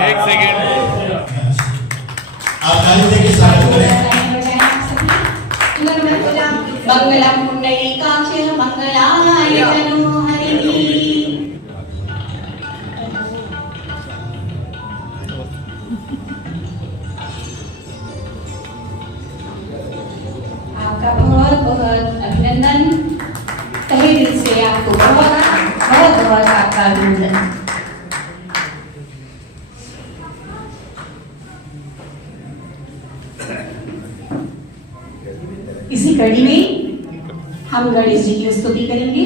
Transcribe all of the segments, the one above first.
एक सेकेंड आप ताली देके स्वागत करें। मंगलम पुंडरीकाक्ष मंगलाय तनोहरि। आपका बहुत बहुत अभिनंदन, तहे दिल से आपको बहुत बहुत बहुत आपका अभिनंदन। इसी कड़ी में हम गणेश जी की स्तुति करेंगे।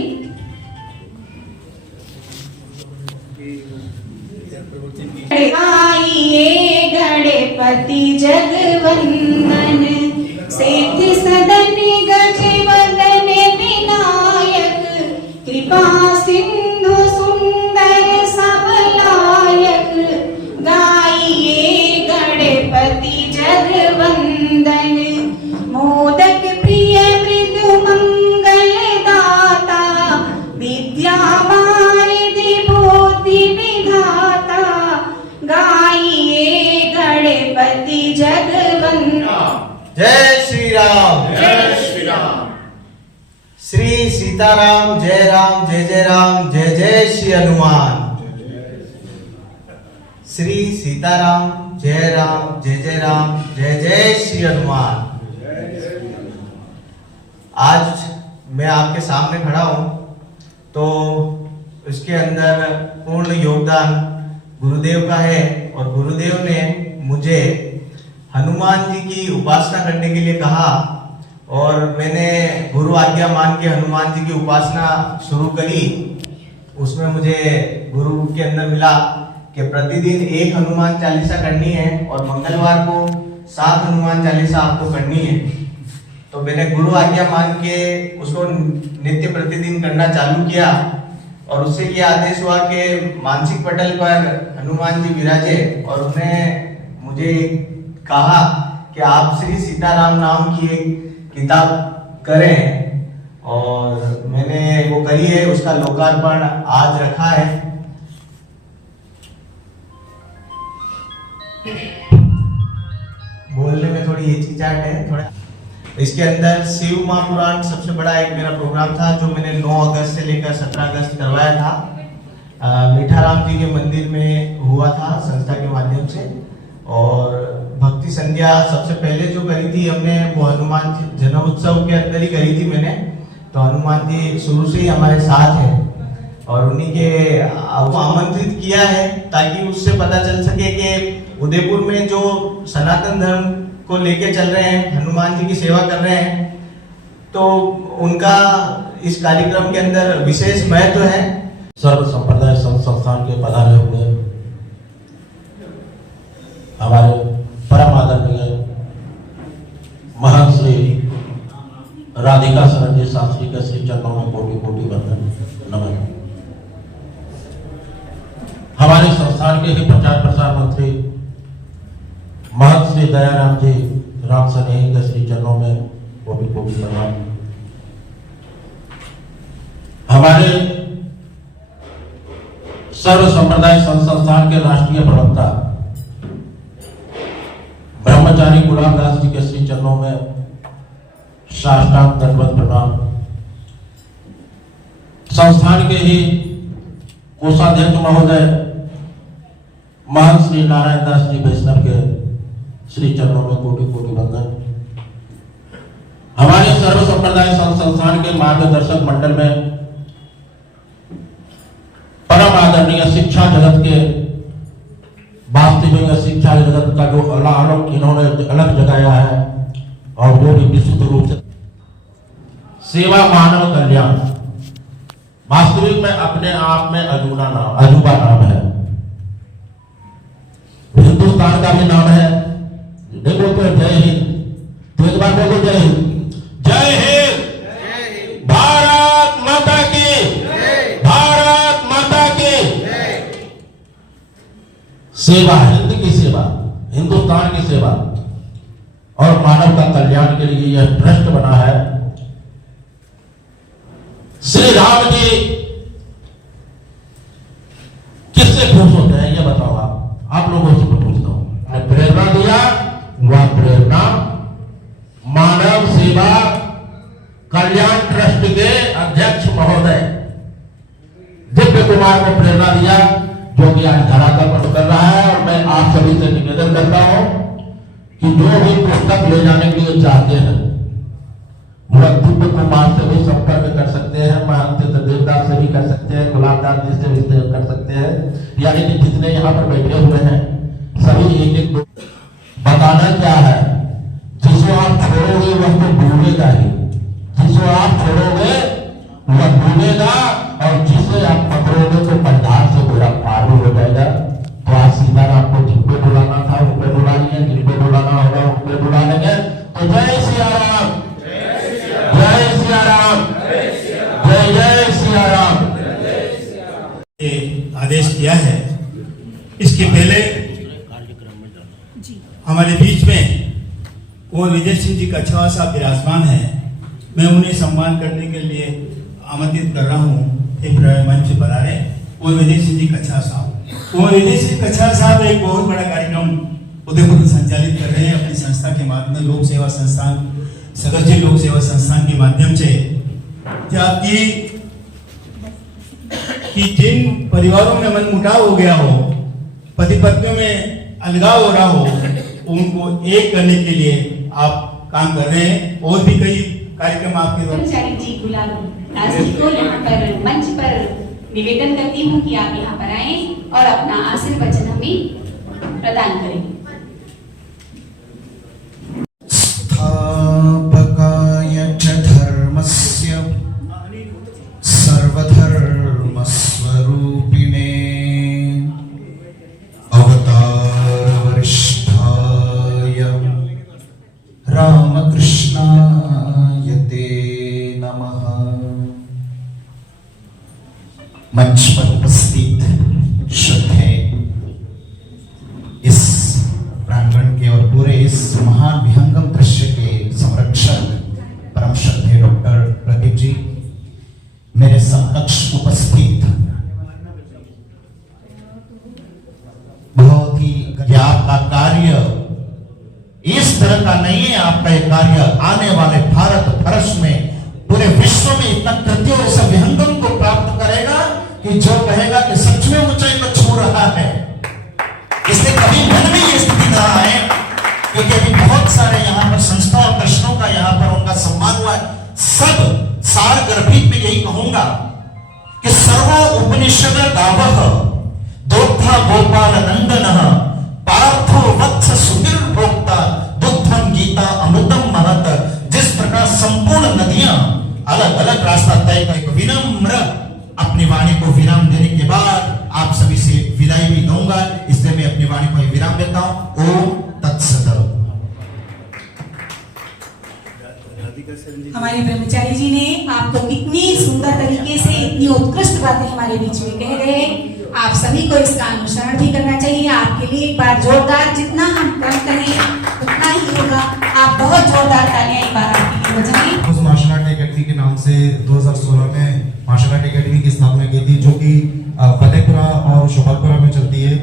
आइए गणपति जगवंदन, सेठ सदन गज वदन विनायक, कृपा सिंधु सुंदर सबलायक। गाइए गणपति जगवंदन, मोदक प्रिय मृदु मंगल दाता, विद्या वारिधि बुद्धि विधाता। गाइए गणपति जगवंदन। जय श्री राम। जय श्री राम। श्री सीताराम, जय राम, जय जय राम, जय जय श्री हनुमान। श्री सीताराम, जय राम, जय जय राम, जय जय श्री हनुमान। आज मैं आपके सामने खड़ा हूं तो इसके अंदर पूर्ण योगदान गुरुदेव का है, और गुरुदेव ने मुझे हनुमान जी की उपासना करने के लिए कहा, और मैंने गुरु आज्ञा मान के हनुमान जी की उपासना शुरू करी। उसमें मुझे गुरु के अंदर मिला कि प्रतिदिन 1 हनुमान चालीसा करनी है, और मंगलवार को 7 हनुमान चालीसा आपको करनी है। तो मैंने गुरु आज्ञा मान के उसको नित्य प्रतिदिन करना चालू किया, और उससे ये आदेश हुआ कि मानसिक पटल पर हनुमान जी विराजे, और उन्हें मुझे कहा कि आप श्री सीताराम नाम की एक किताब करें, और मैंने वो करी है। उसका लोकार्पण आज रखा है। बोलने में थोड़ी हिचकिचाहट है थोड़ा। इसके अंदर शिव महापुराण सबसे बड़ा एक मेरा प्रोग्राम था, जो मैंने 9 अगस्त से लेकर 17 अगस्त करवाया था। मीठाराम जी के मंदिर में हुआ था संस्था के माध्यम से। और भक्ति संध्या सबसे पहले जो करी थी हमने, वो हनुमान जी जन्मोत्सव के अंदर ही करी थी मैंने। तो हनुमान जी शुरू से ही हमारे साथ है, और उन्हीं के आमंत्रित किया है ताकि उससे पता चल सके कि उदयपुर में जो सनातन धर्म को लेके चल रहे हैं, हनुमान जी की सेवा कर रहे हैं, तो उनका इस कार्यक्रम के अंदर विशेष महत्व है। सर्व संप्रदाय संस्थान के पधारे हुए हमारे परम आदरणीय महंत श्री राधिका शरण जी शास्त्री के श्री चरणों में कोटि कोटि वंदन नमन। हमारे संस्थान के ही प्रचार प्रसार मंत्री महंत श्री दयाराम जी राम सनेही के श्री चरणों में कोटि कोटि प्रणाम। हमारे सर्व संप्रदाय संस्थान के राष्ट्रीय प्रवक्ता ब्रह्मचारी गुलाम दास जी के श्री चरणों में साष्टांग दंडवत प्रणाम। संस्थान के ही कोषाध्यक्ष महोदय महंत श्री नारायण दास जी वैष्णव के श्री चरणों में कोटि कोटि वंदन। हमारे सर्व संप्रदाय संस्थान के मार्गदर्शक मंडल में परम आदरणीय शिक्षा जगत के वास्तविक शिक्षा जगत का जो अलग इन्होंने अलग जगाया है, और वो भी विशुद्ध रूप से सेवा मानव कल्याण वास्तविक में अपने आप में अजूबा नाम है। हिंदुस्तान का भी नाम है। देखो तो जय हिंद, तो एक बार बोलो जय हिंद। जय हिंद। भारत माता की, भारत माता की। सेवा, हिंद की सेवा, हिंदुस्तान की सेवा और मानव का कल्याण के लिए यह ट्रस्ट बना है। श्री राम जी की प्रेरणा दिया, जो कि आज धरातल पर उतर रहा है। और मैं आप सभी से निवेदन करता हूं कि जो भी पुस्तक ले जाने के लिए चाहते हैं, मुरब्बी कुमार से भी संपर्क कर सकते हैं, महंत देवदास से भी कर सकते हैं, गुलाबदास जी से भी कर सकते हैं, यानी कि जितने यहाँ पर बैठे हुए हैं सभी एक एक बताना क्या है, जिसको आप छोड़ोगे वह तो डूबेगा ही, जिसको आप छोड़ोगे वह डूबेगा, और जिसे आप पकड़ोगे तो पंडाल से पूरा पार हो जाएगा। तो आज सीताराम को जिन पे बुलाना था उन पे बुला लिया, जिन पे बुलाना होगा उन पे बुला लेंगे। तो जय सिया राम, जय सिया राम, जय जय सिया राम। आदेश किया है। इसके पहले हमारे बीच में कुंवर विजय सिंह जी कछवा साहब विराजमान है। मैं उन्हें सम्मान करने के लिए आमंत्रित कर रहा हूँ, एक मंच पर आ रहे कुंवर विजय सिंह जी कछवा साहब। कुंवर विजय सिंह कछवा साहब एक बहुत बड़ा कार्यक्रम उदयपुर में संचालित कर रहे हैं अपनी संस्था के माध्यम, लोक सेवा संस्थान, सदस्य लोक सेवा संस्थान के माध्यम से। क्या कि जिन परिवारों में मनमुटाव हो गया हो, पति पत्नियों में अलगाव हो रहा हो, उनको एक करने के लिए आप काम कर रहे हैं। और भी कई कार्यक्रम आपके द्वारा। कर्मचारी जी गुलाब दास जी को यहाँ पर मंच पर निवेदन करती हूँ कि आप यहाँ पर आए और अपना आशीर्वचन हमें प्रदान करें। स्थापकाय च धर्मस्य सर्वधर्म स्वरूपिणे अवतार वरिष्ठाय रामकृष्णाय ते नमः। मंच पर उपस्थित श्रद्धेय इस प्रांगण के और पूरे इस महान विहंगम दृश्य के संरक्षक परम श्रद्धेय डॉक्टर प्रदीप जी, मेरे समकक्ष उपस्थित बहुत ही आपका कार्य इस तरह का नहीं है। आपका ये कार्य आने वाले भारत वर्ष में पूरे विश्व में इतना कृत्य और इस विहंगम को प्राप्त करेगा कि जो कहेगा कि सच में ऊंचाई को छू रहा है। इसलिए कभी मन में ये स्थिति ना आए, क्योंकि अभी बहुत सारे यहाँ पर संस्था और कृष्णों का यहाँ पर उनका सम्मान हुआ है। सब सार गर्भित में यही कहूंगा कि सर्व उपनिषद गावः दोग्धा गोपाल नंदनः पार्थो वत्स सुधीर भोक्ता दुग्धम गीता अमृतम महत। जिस प्रकार संपूर्ण नदियां अलग अलग रास्ता तय कर विनम्र अपनी वाणी को विराम देने के बाद आप सभी से विदाई भी दूंगा, इसलिए मैं अपनी वाणी को विराम देता हूं। ओम तत्सत। हमारे ब्रह्मचारी जी ने आपको कितनी सुंदर तरीके से इतनी उत्कृष्ट बातें हमारे बीच में कह गए। आप सभी को इसका अनुसरण भी करना चाहिए। आपके लिए एक बार जोरदार, जितना हम कम करें उतना ही होगा। आप बहुत जोरदार तालियां एक बार आपके लिए बजाएं। उस मार्शल आर्ट एकेडमी के नाम से 2016 में मार्शल आर्ट एकेडमी की स्थापना की थी, जो कि फतेहपुरा और शोभापुरा में चलती है।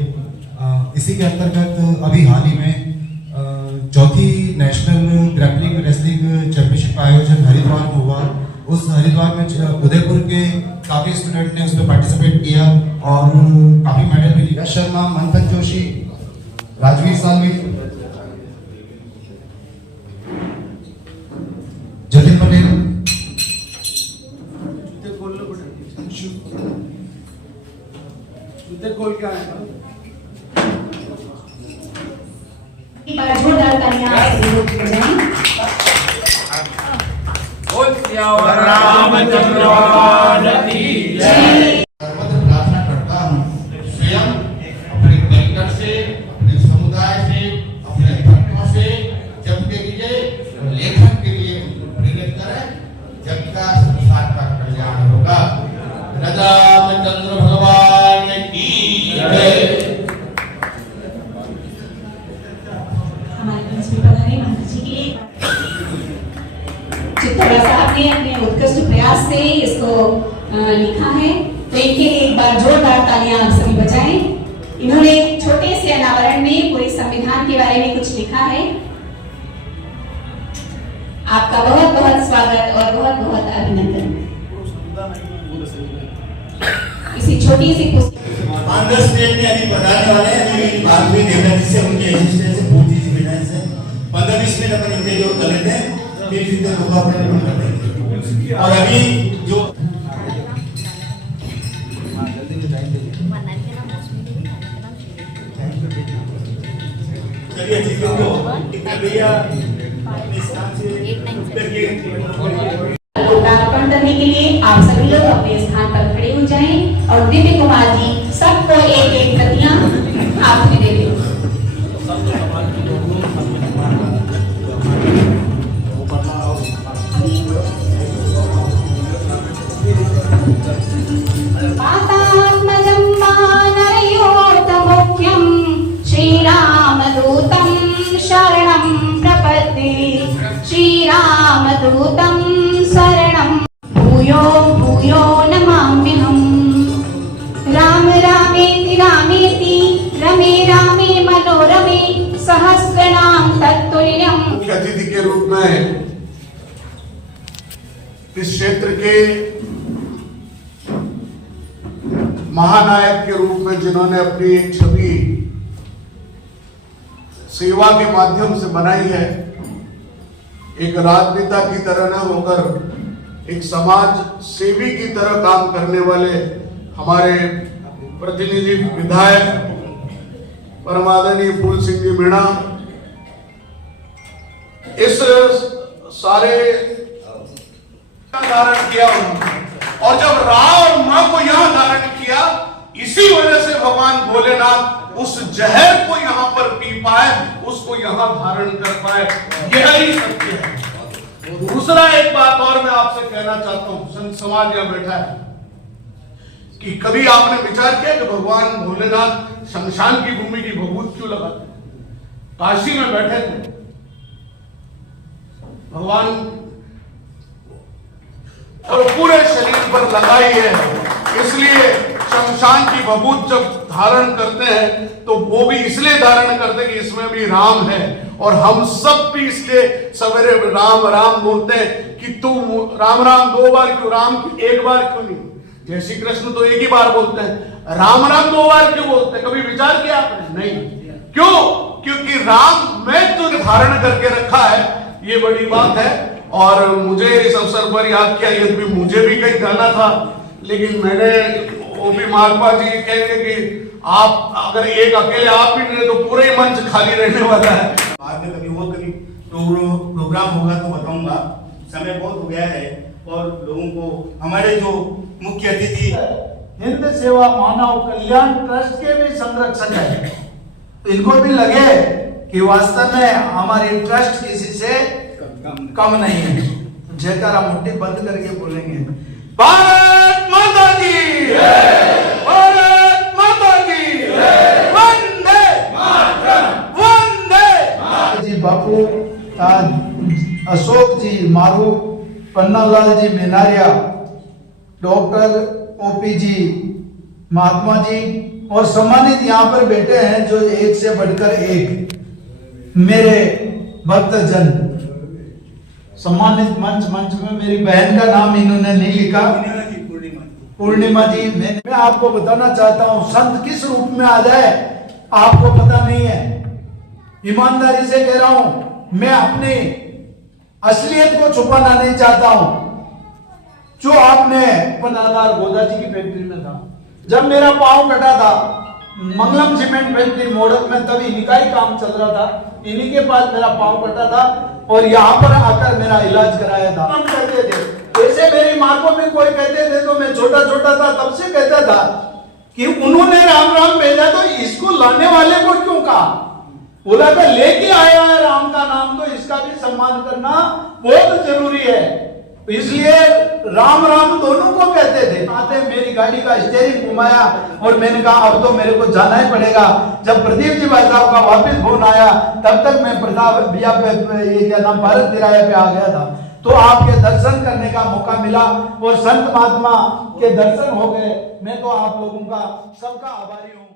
इसी के अंतर्गत अभी हाल ही में चौथी नेशनल ग्रैपलिंग रेसलिंग चैंपियनशिप का आयोजन हरिद्वार में हुआ। उस हरिद्वार में उदयपुर के काफी स्टूडेंट ने उसमें पार्टिसिपेट किया और काफी मेडल भी लिया। शर्मा, मंथन जोशी, राजवीर सालवी, जतिन पटेल, एक बार जोरदार तालियां आप सभी लोग बजाएं। बोल सियावर रामचंद्र भगवान की जय। सर्वत्र प्रार्थना करता हूँ, स्वयं अपने परिकर से, अपने समुदाय से, अपने भक्तों से जप के लिए, लेखन के लिए उनको प्रेरित करें। जब का संसार का कल्याण होगा। रामचंद्र भगवान की जय। हमारे बीच में पधारे महाराज जी के चित्तौड़ा साहब ने अपने उत्कृष्ट प्रयास से इसको लिखा है, तो इनके लिए एक बार जोरदार तालियां आप सभी बजाएं। इन्होंने छोटे से अनावरण में पूरे संविधान के बारे में कुछ लिखा है। आपका बहुत बहुत स्वागत और बहुत बहुत अभिनंदन। इसी छोटी सी पुस्तक 5-10 मिनट में अभी बताने वाले हैं। अभी मेरी बात हुई देवराज जी से, उनके असिस्टेंट से, पूर्ति जी विनय से 15-20 मिनट अपन इंटरव्यू कर लेते हैं, फिर सीधे लोग अपने लोग कर देंगे। और अभी जो चलिए ठीक है, तो भैया इस स्थान से करके अर्पण करने के लिए आप सभी लोग अपने स्थान पर खड़े हो जाएं और दिव्य कुमार जी सबको एक एक प्रतियां हाथ में दे दें। पातात्मजं वानरयोतमुख्यं श्रीरामदूतं शरणं प्रपद्ये श्रीरामदूतं शरणं भूयो भूयो नमाम्यहम्। राम रामेति रामेति रमे रामे मनोरमे सहस्रनाम तत्तुल्यम्। मुख्य अतिथि के रूप में इस क्षेत्र के महानायक के रूप में जिन्होंने अपनी एक छवि सेवा के माध्यम से बनाई है, एक राजनेता की तरह न होकर एक समाज सेवी की तरह काम करने वाले हमारे प्रतिनिधि विधायक परम आदरणीय फूल सिंह जी मीणा इस सारे धारण किया उन्होंने। और जब राम मां को यहां धारण किया, इसी वजह से भगवान भोलेनाथ उस जहर को यहां पर पी पाए, उसको यहां धारण कर पाए। यही सत्य है। दूसरा एक बात और मैं आपसे कहना चाहता हूं, संत समाज यहां बैठा है, कि कभी आपने विचार किया कि भगवान भोलेनाथ शमशान की भूमि की भभूत क्यों लगाते? काशी में बैठे थे भगवान और पूरे शरीर पर लगाई है, इसलिए शमशान की भभूत जब धारण करते हैं तो वो भी इसलिए धारण करते हैं कि इसमें भी राम है। और हम सब भी इसलिए सवेरे राम राम बोलते हैं कि तू राम राम 2 बार क्यों, राम 1 बार क्यों नहीं? जय श्री कृष्ण तो 1 ही बार बोलते हैं, राम राम 2 बार क्यों बोलते हैं? कभी विचार किया आपने? नहीं। क्यों? क्योंकि राम मैं तुझे धारण करके रखा है, ये बड़ी बात है। और मुझे इस अवसर पर याद किया, यदि मुझे भी कहीं जाना था, लेकिन मैंने वो भी महात्मा जी कहेंगे कि आप अगर एक अकेले आप ही रहे तो पूरे ही मंच खाली रहने वाला है। बाद में कभी वो कभी प्रोग्राम होगा तो बताऊंगा, समय बहुत हो गया है। और लोगों को हमारे जो मुख्य अतिथि हिंद सेवा मानव कल्याण ट्रस्ट के भी संरक्षक है, इनको भी लगे कि वास्तव में हमारी ट्रस्ट किसी से कम नहीं है। जयकारा मुट्ठी बंद करके बोलेंगे, भारत माता की भारत माता की वंदे वंदे। जी बापू, अशोक जी मारू, पन्नालाल जी मेनारिया, डॉक्टर ओपी जी, महात्मा जी और सम्मानित यहाँ पर बैठे हैं जो एक से बढ़कर एक मेरे भक्तजन। सम्मानित मंच में मेरी बहन का नाम इन्होंने नहीं लिखा, पूर्णिमा जी। मैं आपको बताना चाहता हूँ, संत किस रूप में आ जाए आपको पता नहीं है। ईमानदारी से कह रहा हूँ, मैं अपनी असलियत को छुपाना नहीं चाहता हूँ। जो आपने पनादार गोदा जी की फैक्ट्री में था, जब मेरा पाँव कटा था मंगलम सीमेंट फैक्ट्री मॉडल में, तभी इन्हीं का ही काम चल रहा था, इन्हीं के पास मेरा पाँव कटा था और यहाँ पर आकर मेरा इलाज कराया था। हम कहते थे, जैसे मेरी माँ को भी कोई कहते थे तो मैं छोटा छोटा था तब से कहता था कि उन्होंने राम राम भेजा तो इसको लाने वाले को क्यों कहा? बोला था लेके आया है राम का नाम, तो इसका भी सम्मान करना बहुत जरूरी है। इसलिए राम राम दोनों को कहते थे। आते मेरी गाड़ी का स्टीयरिंग घुमाया और मैंने कहा अब तो मेरे को जाना ही पड़ेगा। जब प्रदीप जी भाई साहब का वापस फोन आया तब तक मैं प्रताप भैया पे ये क्या नाम भारत तिराया पे आ गया था। तो आपके दर्शन करने का मौका मिला और संत महात्मा के दर्शन हो गए। मैं तो आप लोगों का सबका आभारी हूँ।